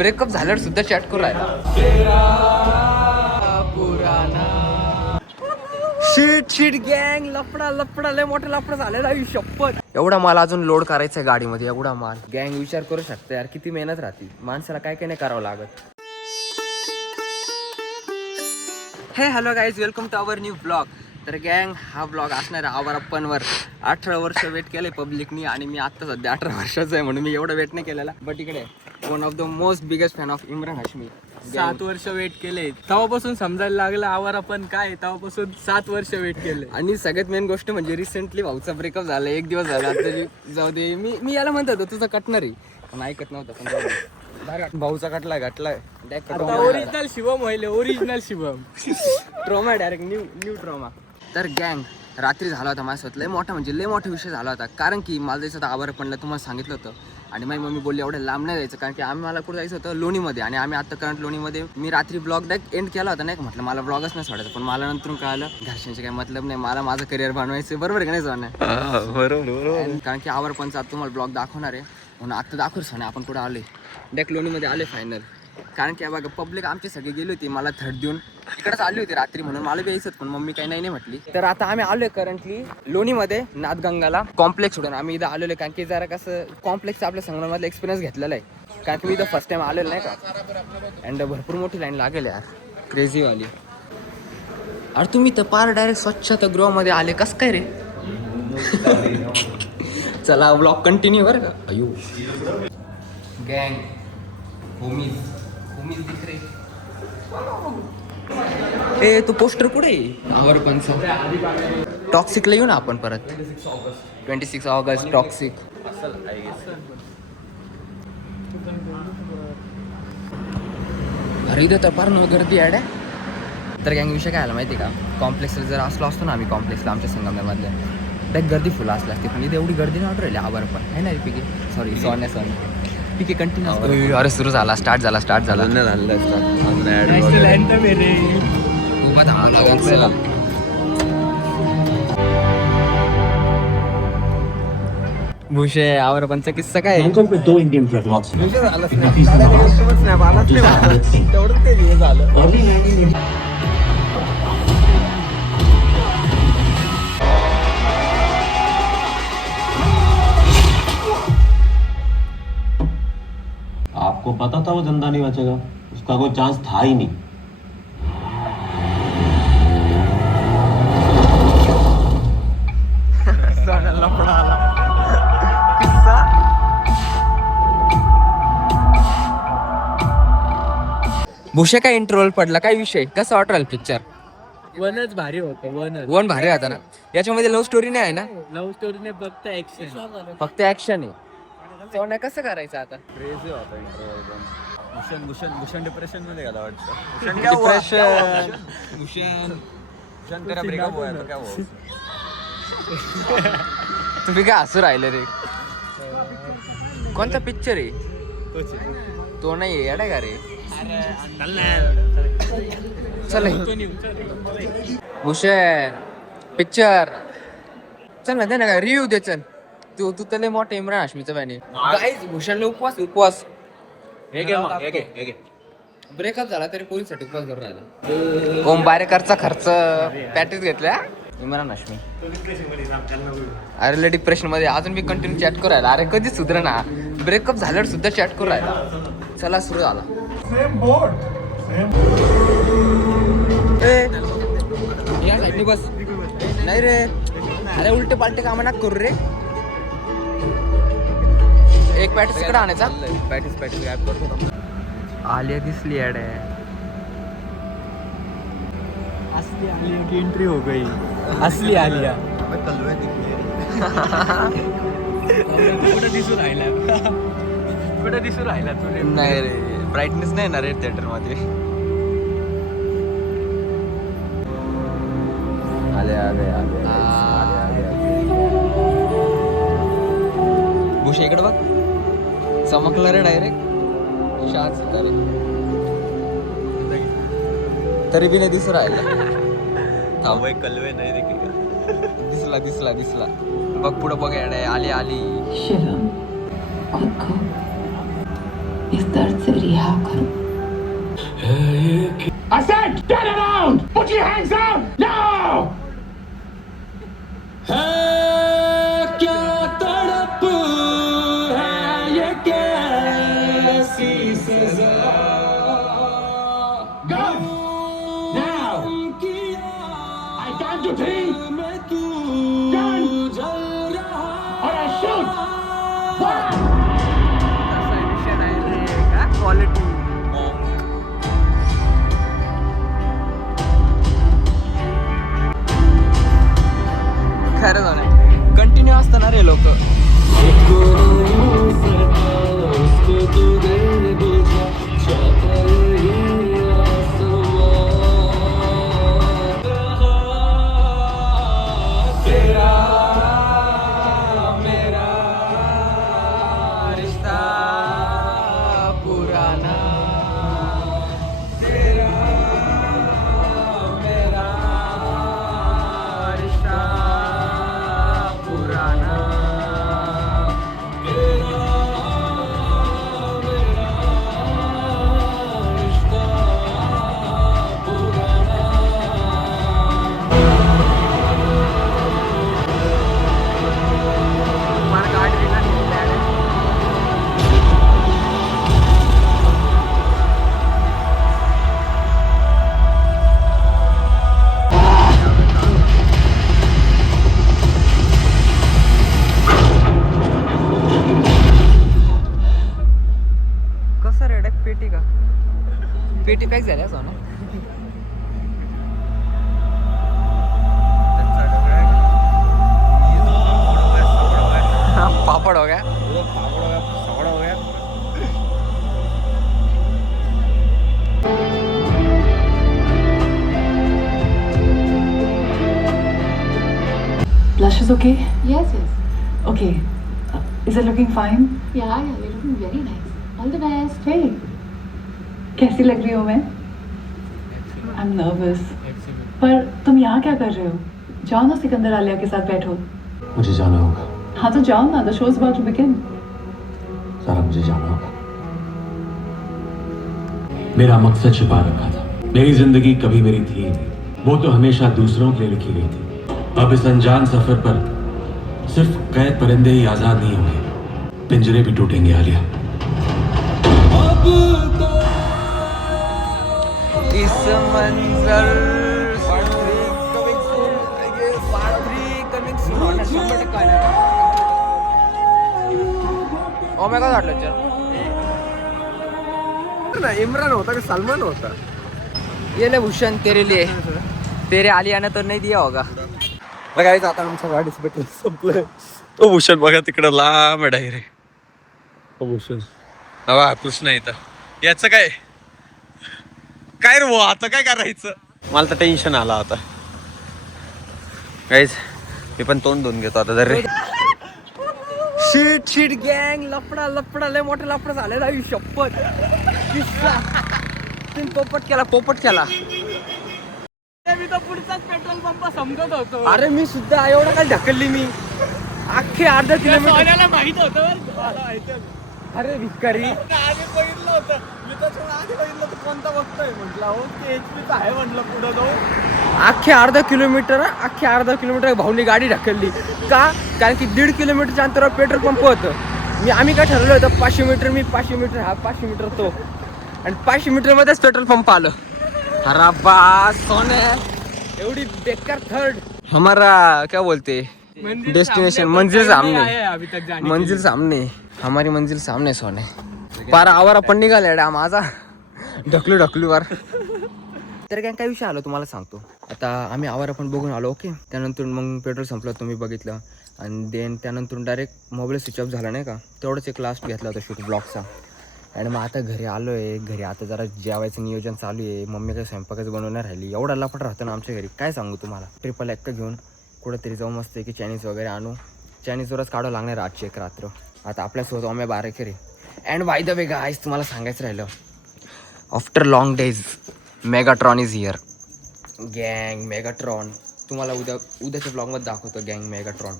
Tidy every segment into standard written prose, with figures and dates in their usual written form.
Breakup झाल्यावर सुद्धा chat करू राहिला. शिट शिट गँग, लपडा लय मोठा लपडा झालेला आहे शपथ. एवढा माल अजून लोड करायचा गाडीमध्ये, एवढा माल. गँग विचार करू शकता यार किती मेहनत राहते माणसाला, काय काय नाही करावं लागत. हे hello guys, welcome to our new blog. तर गँग हा ब्लॉग असणार आहे आवाराप्पांवर. 18 वर्ष वेट केलंय पब्लिकनी आणि मी आत्ता सध्या 18 वर्षाचा आहे म्हणून मी एवढं वेट नाही केलेला. बट इकडे one of the most biggest fan of Imran Hashmi. 7 वर्ष वेट केले, तेव्हापासून समजायला लागलं आवारा पण काय, तेव्हापासून 7 वर्ष वेट केले. आणि सगळ्यात मेन गोष्ट म्हणजे रिसेंटली भाऊचा ब्रेकअप झाला, 1 दिवस झाला. आता जाऊ दे, मी याला म्हणत होतो तुझा कटणार आहे पण ऐकत नव्हता. पण जाऊ दे. भाऊचा घटलाय ओरिजिनल शिवम व्हायले, original Shivam. Trauma direct new trauma. तर गँग रात्री झाला होता माझ्यासोबत लय मोठा विषय झाला होता. कारण की मला जायचं होतं आवारापणला, तुम्हाला सांगितलं होतं. आणि माझी मम्मी बोलली एवढ्या लांब नाही जायचं, कारण की मला कुठं जायचं होतं लोणीमध्ये. आणि आम्ही आता करंट लोणीमध्ये. मी रात्री ब्लॉग डायरेक्ट एंड केला होता, नाही का म्हटलं मला ब्लॉगच नाही सोडायचं. पण मला नंतर कळालं घरच्यांचे काही मतलब नाही, मला माझं करिअर बनवायचं. बरोबर का नाही जाणं? बरोबर. कारण की आवारपणचा आता तुम्हाला ब्लॉग दाखवणार आहे म्हणून आता दाखवू सांगा आपण कुठं आले. डायरेक्ट लोणीमध्ये आले फायनल. कारण की बघा पब्लिक आमची सगळी गेली होती मला थर्ड देऊन, इकडेच आली होती रात्री म्हणून मला बी यायचं पण मम्मी काही नाही म्हटली. तर आता आम्ही आलोय करंटली लोणीमध्ये नाथगंगाला कॉम्प्लेक्स सोडून. आम्ही इथं आलेलो कारण की जरा कसं कॉम्प्लेक्सचा आपल्या संगममधला एक्सपिरियन्स घेतलेला आहे. कारण की मी इथं फर्स्ट टाइम आलेलो नाही का. अँड भरपूर मोठी लाईन लागेल यार, क्रेझीवाली. अरे तुम्ही तर पार डायरेक्ट स्वच्छता गृहामध्ये आले, कसं काय रे? चला ब्लॉग कंटिन्यू बरं का. अयो गँग होमीज दिख रे. ए तू पोस्टर कुठे आवारपणचं? टॉक्सिकला येऊ ना आपण परत. 26 ऑगस्ट टॉक्सिक. अरे इथं तर फार न गर्दी आहे. तर गँग विषय काय आला माहिती का, कॉम्प्लेक्सला जर असलो असतो ना आम्ही कॉम्प्लेक्सला आमच्या संगमनेरमधल्या, त्यात गर्दी फुलं असली असते. पण इथे एवढी गर्दी नाही राहिली आवारपण आहे ना रे. पिके सॉरी पिके कंटिन्यू. अरे सुरू झाला, स्टार्ट झाला. भूषे आवारपणचा किस्सा काय? आपको पता था वो जिंदा नहीं बचेगा, उसका कोई चांस था ही नहीं. भूषे काय इंटरव्हल पडला, काय विषय, कसं वाटलं पिक्चर? वनच भारी होतं. वन भारी होता ना. याच्यामध्ये लव्ह स्टोरी नाही आहे ना? लव्ह स्टोरीने फक्त ऍक्शन आहे. सोन्या कसं करायचं आता? क्रेझी होता इंटरव्ह्यू. भूषण डिप्रेशन मध्ये गेला वाटतं. भूषण तेरा ब्रेकअप हुआ तो क्या हुआ? तुम्ही काय हसू राहिले रे? कोणता पिक्चर आहे तो? नाही येडा का रे? चल भूषण पिक्चर चल ना, दे ना रिव्ह्यू दे. चल तू तर लय मोठा इम्रान हाशमीचा फॅन आहे. गाईज भूषणला उपवास ब्रेकअप झाला तरी पोलीससाठी उपवास करून राहिला. ओम बारेकरचा खर्च पॅटीस घेतल्या इम्रान हाशमी. अरे डिप्रेशन मध्ये अजून मी कंटिन्यू चॅट करू राहिला. अरे कधी सुधर ना, ब्रेकअप झाल्यावर सुद्धा चॅट करू राहिला. चला सुरू झाला. या साईडनी बस. नाही रे, अरे उलटे पालटे कामं ना करू रे. एक पॅटीस इकडे आणायचा. पॅटीस गॅप करतो. आलिया दिसली ऍड आहे. असली आलिया की एंट्री हो गई. असली आलिया कुठं दिसू राहिला तुझे? नाही रे, ब्राईटनेस नाही ना रे थिएटर मध्ये. आले भूषा इकडे बघ, चमकला रे डायरेक्ट. शांत तरी बी नाही दिसू राहिला. कलवे नाही दिखेगा. दिसला बघ पुढं बघ. आली इस दर्द से रिहा करो। I said, turn around! Put your hands up! Now! Go! Now! I count to 3. Done! Or I shoot! 1! Quality खरं जाणं कंटिन्यू असतं ना रे लोक. कसं रेडक पेटी का पेटी पॅक झाल्या सोना. पापड हो गया. Blush is okay? Yes, yes. Okay. Is it looking fine? Yeah, you're looking very nice. All the best. Hey. कैसी लग रही हूँ मैं? I'm nervous. पर तुम यहाँ क्या कर रहे हो? जाओ ना सिकंदर आलिया के साथ बैठो. मुझे जाना होगा हाँ तो जाओ ना. The show is about to begin. सारा, मुझे जाना होगा. मेरा मकसद छिपा रखा था. मेरी जिंदगी कभी मेरी थी ही नहीं. वो तो हमेशा दूसरों के लिए लिखी गई थी. अब इस अनजान सफर पर सिर्फ कैद परिंदे ही आजाद नहीं होंगे, पिंजरे भी टूटेंगे आलिया. इस मंजर इमरान होता का सलमान होता. ये ले भूषण तेरे लिए तेरे आलिया ने तो नहीं दिया होगा. बघा आता आमच्या गाडीच भेटेल संपलं. तो भूषण बघा तिकडं लांब डायरेक्ट. तो भूषण हवा कृष्ण इथं. याचं काय काय रे भाऊ, आता काय करायचं. मला तर टेन्शन आला आता. गाईज मी पण तोंड धुवून घेतो आता. जर शीट शीट गँग लफडा लफडा लय मोठा लफडा झालेला आहे. शपथ किस्सा पोपट केला. मी तर पुढचाच पेट्रोल पंप समजत होतो. अरे मी सुद्धा एवढं काय ढकलली मी अख्खे अर्धा किलोमीटर. सोन्याला माहित होतं. अरे भिकारी आधी बघितलं होतं मी तर आधी बघितलं होतं कोणता बघतोय म्हटलं. हो ते HP आहे म्हटलं पुढं जाऊ. अख्खे अर्धा किलोमीटर भाऊनी गाडी ढकलली का. कारण की 1.5 किलोमीटरच्या अंतरावर पेट्रोल पंप होतं. आम्ही काय ठरवलं होतं 500 मीटर मी 500 मीटर हा 500 मीटर तो आणि 500 मीटरमध्येच पेट्रोल पंप आलं. अरे बा सोने एवढी बेकार थर्ड. हमारा क्या बोलते डेस्टिनेशन मंजिल सामने हमारी मंजिल सामने सोने. पारा आवारा पण निघाला माझा ढकलू वर. तर काय विषय आलो तुम्हाला सांगतो. आता आम्ही आवारा पण बघून आलो. ओके त्यानंतर मग पेट्रोल संपलं तुम्ही बघितलं आणि देन त्यानंतर डायरेक्ट मोबाईल स्विच ऑफ झाला नाही का. तेवढंच एक लास्ट घेतला होता शूट ब्लॉगचा. आणि मग आता घरी आलो आहे. घरी आता जरा जेवायचं नियोजन चालू आहे. मम्मी काही स्वयंपाकच बनवणार राहिली. एवढा लफट राहतं ना आमच्या घरी काय सांगू तुम्हाला. ट्रिपल एक्का घेऊन कुठंतरी जाऊ मस्त की चायनीज वगैरे आणू. चायनीजवरच काढावं लागणार आजची एक रात्र. आता आपल्यासोबत Omya Barekari. And by the way guys तुम्हाला सांगायचं राहिलं after long days Megatron is here. गँग मेगाट्रॉन तुम्हाला उद्याच्या ब्लॉगमध्ये दाखवतो. गँग मेगाट्रॉन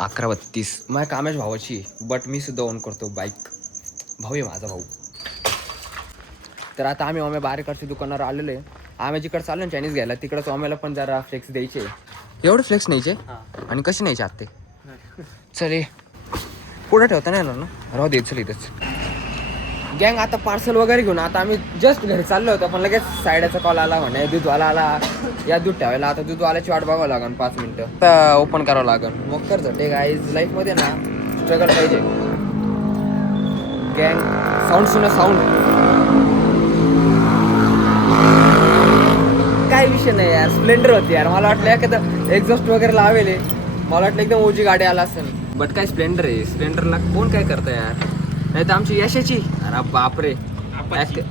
11:32 माझ्या कामेश भावाची, बट मी सुद्धा ओन करतो बाईक. भाऊ आहे माझा भाऊ. तर आता आम्ही ओम्या बारेकरच्या दुकानावर आलेलो आहे. आम्ही जिकडे चाललो ना चायनीज घ्यायला, तिकडंच ओम्याला पण जरा फ्लेक्स द्यायचे. एवढे फ्लेक्स न्यायचे आणि कसे न्यायचे आत्ते? चल पुढे ठेवता नाही येणार ना, राहू दे चल इथंच. गँग आता पार्सल वगैरे घेऊन आता आम्ही जस्ट घरी चाललो होतो, पण लगेच साईडचा कॉल आला म्हणे दूधवाला आला, या दूध ठेवायला. आता दूधवाल्याची वाट बघावं लागेल 5 मिनिटं, आता ओपन करावं लागेल. मग कर झटे गाईज, लाईफमध्ये ना स्ट्रगल पाहिजे. गँग साऊंड सुना साऊंड, काय विषय नाही यार. स्प्लेंडर होती यार, मला वाटलं एखादं एक्झॉस्ट वगैरे लावेले, मला वाटलं एकदम ओजी गाडी आला असेल. बट काय स्प्लेंडर आहे, स्प्लेंडरला कोण काय करतं यार. नाही तर आमची यशाची, अरे बापरे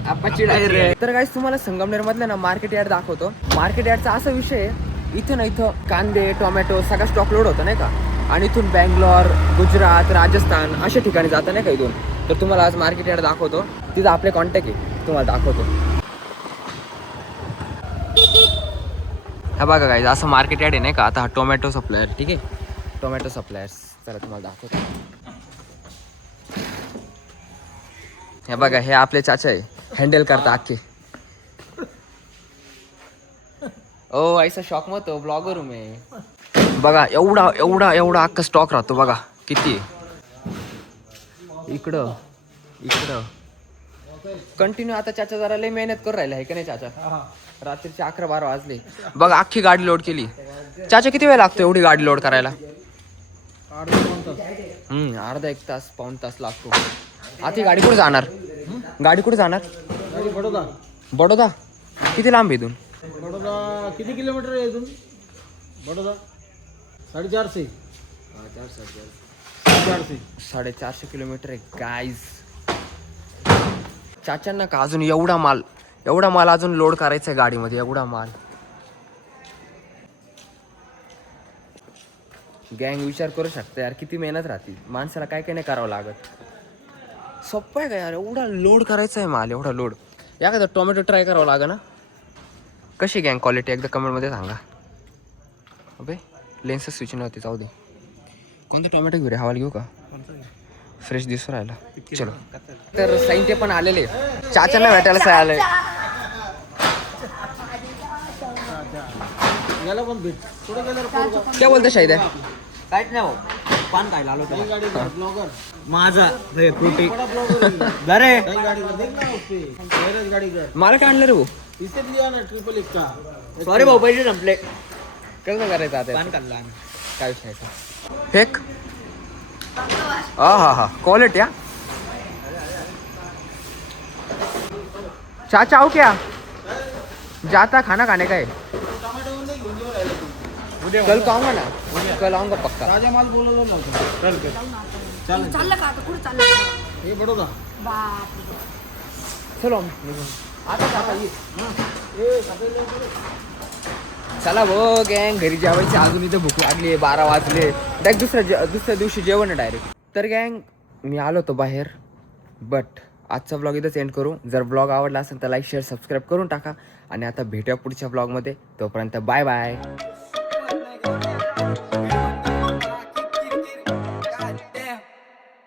आपाची डायरेक्ट. तर काय तुम्हाला संगमनेर मधलं ना मार्केट यार्ड दाखवतो. मार्केट यार्डचा असा विषय आहे, इथं ना इथं कांदे टोमॅटो सगळा स्टॉक लोड होतं नाही का, आणि इथून बँगलोर गुजरात राजस्थान अशा ठिकाणी जातं नाही का इथून. तर तुम्हाला आज मार्केट यार्ड दाखवतो, तिथं आपले कॉन्टॅक्ट आहे, तुम्हाला दाखवतो. हा बघा काय असं मार्केट यार्ड आहे नाही का. आता हा टोमॅटो सप्लायर, ठीक आहे, टोमॅटो सप्लायर्स. चला तुम्हाला दाखवतो. हे बघा हे आपले चाचा आहे, हँडल करता अख्खे. ओ ऐसा शॉक मत हो, ब्लॉगर हूं मैं. बघा एवढा एवढा एवढा अख्खा स्टॉक राहतो बघा किती. इकडं इकडं कंटिन्यू. आता चाचा जरा लय मेहनत करून राहिला आहे का नाही चाचा. रात्रीचे 11-12 वाजले बघा, अख्खी गाडी लोड केली. चाचा किती वेळ लागतो एवढी गाडी लोड करायला? अर्धा 1 तास पाऊण तास लागतो. आता ही गाडी कुठे जाणार? गाडी कुठे जाणार? बडोदा. किती लांब आहे इथून? बडोदा किती किलोमीटर आहे इथून? बडोदा 450. 450 किलोमीटर आहे गाईज. चाचांना का अजून एवढा माल अजून लोड करायचा आहे गाडीमध्ये, एवढा माल. गँग विचार करू शकता यार किती मेहनत राहते माणसाला, काय काय नाही करावं लागत. सोपं आहे का यार, एवढा लोड करायचा आहे माल, एवढा लोड. या का टोमॅटो ट्राय करावं लागेल ना. कशी गँग क्वालिटी एकदा कमेंटमध्ये सांगा. अबे लेन्स स्विच नव्हती, जाऊ दे. कोणतं टोमॅटो घेऊ रे, हवाल घेऊ का? फ्रेश दिसू राहिला. चलो. तर साईन ते पण आलेले, चाचांना भेटायला साय आले. याला पण भेट पुढे गेल्यावर काय बोलतो शाहिद आहे? काहीच नाही भाऊ, पान खायला आलो काही गाडी ब्लॉगर माझा फ्रुटी बड़ा ब्लॉगर अरे काही गाडी का देख ना उस पे गैरेज गाड़ी का मला काय आणलं रे भाऊ? इसे लिया ना 111 का. सॉरी भाऊ, पैसे संपले. कसं करायचं आता? पान खाल्ला आम्ही. काय विषय नाही. फेक हा क्वालिटी. हा चाचा आओ क्या जाता खाना खाने का है? कल को आऊंगा ना, कल आऊंगा पक्का. राजा माल बोलवलं नव्हतं. चल चाललं का आता? कुठं चाललं? हे बडोदा. बापरे. चलो आता चला भाऊ गँग, घरी जेवायची. अजून इथं भूक लागली आहे, 12 वाजले. डायरेक्ट दुसऱ्या दिवशी जेवण आहे डायरेक्ट. तर गँग मी आलो होतो बाहेर, बट आजचा ब्लॉग इथंच एंड करू. जर ब्लॉग आवडला असेल तर लाईक शेअर सबस्क्राईब करून टाका. आणि आता भेटूया पुढच्या ब्लॉगमध्ये. तोपर्यंत बाय बाय.